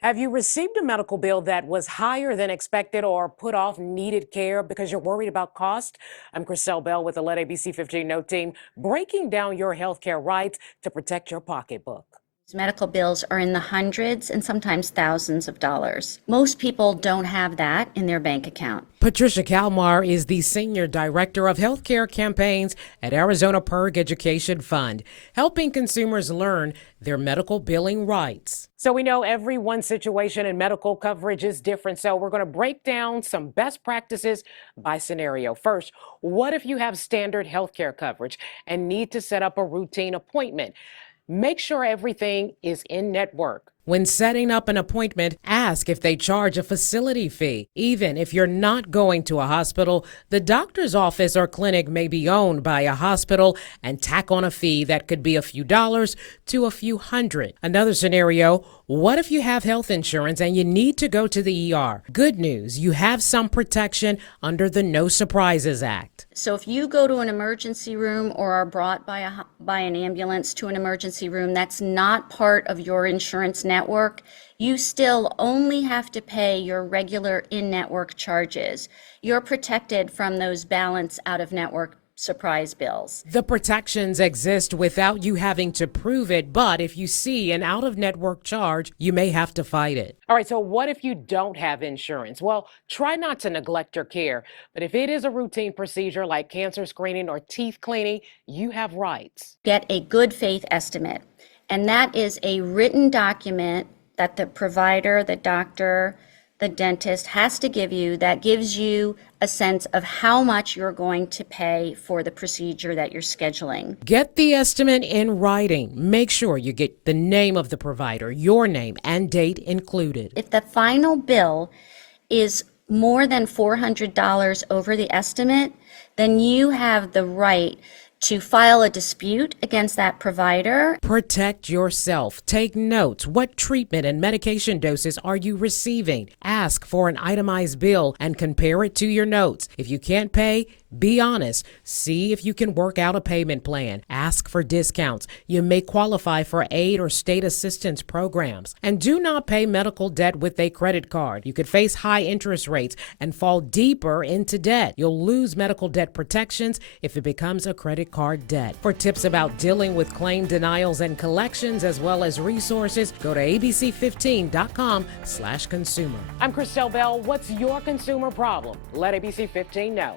Have you received a medical bill that was higher than expected or put off needed care because you're worried about cost? I'm Chriselle Bell with the Let ABC 15 Note team, breaking down your healthcare rights to protect your pocketbook. Medical bills are in the hundreds and sometimes thousands of dollars. Most people don't have that in their bank account. Patricia Kelmar is the Senior Director of Healthcare Campaigns at Arizona PIRG Education Fund, helping consumers learn their medical billing rights. So we know everyone's situation and medical coverage is different, so we're going to break down some best practices by scenario. First, what if you have standard healthcare coverage and need to set up a routine appointment? Make sure everything is in network. When setting up an appointment, ask if they charge a facility fee. Even if you're not going to a hospital, the doctor's office or clinic may be owned by a hospital and tack on a fee that could be a few dollars to a few hundred. Another scenario, what if you have health insurance and you need to go to the ER? Good news, you have some protection under the No Surprises Act. So if you go to an emergency room or are brought by an ambulance to an emergency room that's not part of your insurance network, you still only have to pay your regular in-network charges. You're protected from those balance out-of-network surprise bills. The protections exist without you having to prove it, but if you see an out-of-network charge, you may have to fight it. All right, so what if you don't have insurance? Well, try not to neglect your care, but if it is a routine procedure like cancer screening or teeth cleaning, you have rights. Get a good faith estimate, and that is a written document that the provider, the doctor, the dentist has to give you that gives you a sense of how much you're going to pay for the procedure that you're scheduling. Get the estimate in writing. Make sure you get the name of the provider, your name, and date included. If the final bill is more than $400 over the estimate, then you have the right to file a dispute against that provider. Protect yourself. Take notes. What treatment and medication doses are you receiving? Ask for an itemized bill and compare it to your notes. If you can't pay, be honest. See if you can work out a payment plan. Ask for discounts. You may qualify for aid or state assistance programs. And do not pay medical debt with a credit card. You could face high interest rates and fall deeper into debt. You'll lose medical debt protections if it becomes a credit card debt. For tips about dealing with claim denials and collections, as well as resources, go to abc15.com/consumer. I'm Chriselle Bell. What's your consumer problem? Let ABC 15 know.